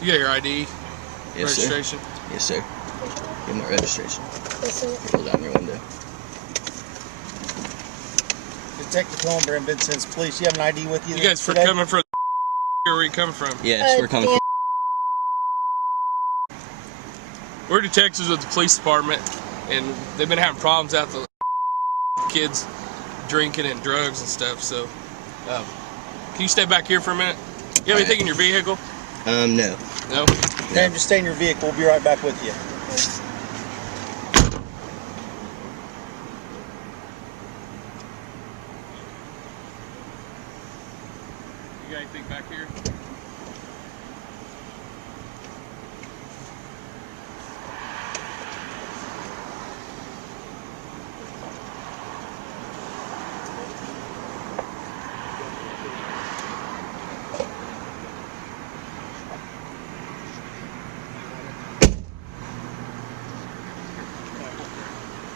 You got your ID? Yes, registration? Sir. Yes, sir. Get my registration. Yes, sir. Pull down your window. Detective Holmberg and Vincennes Police, you have an ID with you? You guys for today? coming from where are you coming from? Yes, we're coming. We're detectives with the police department, and they've been having problems out the kids drinking and drugs and stuff. So, can you stay back here for a minute? You have anything in your vehicle? No. No? Ma'am, just stay in your vehicle. We'll be right back with you. You got anything back here?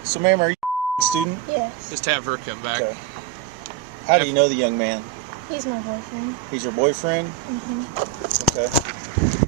So, ma'am, are you a student? Yes. Just have her come back. Okay. How do you know the young man? He's my boyfriend. He's your boyfriend? Mm-hmm. Okay.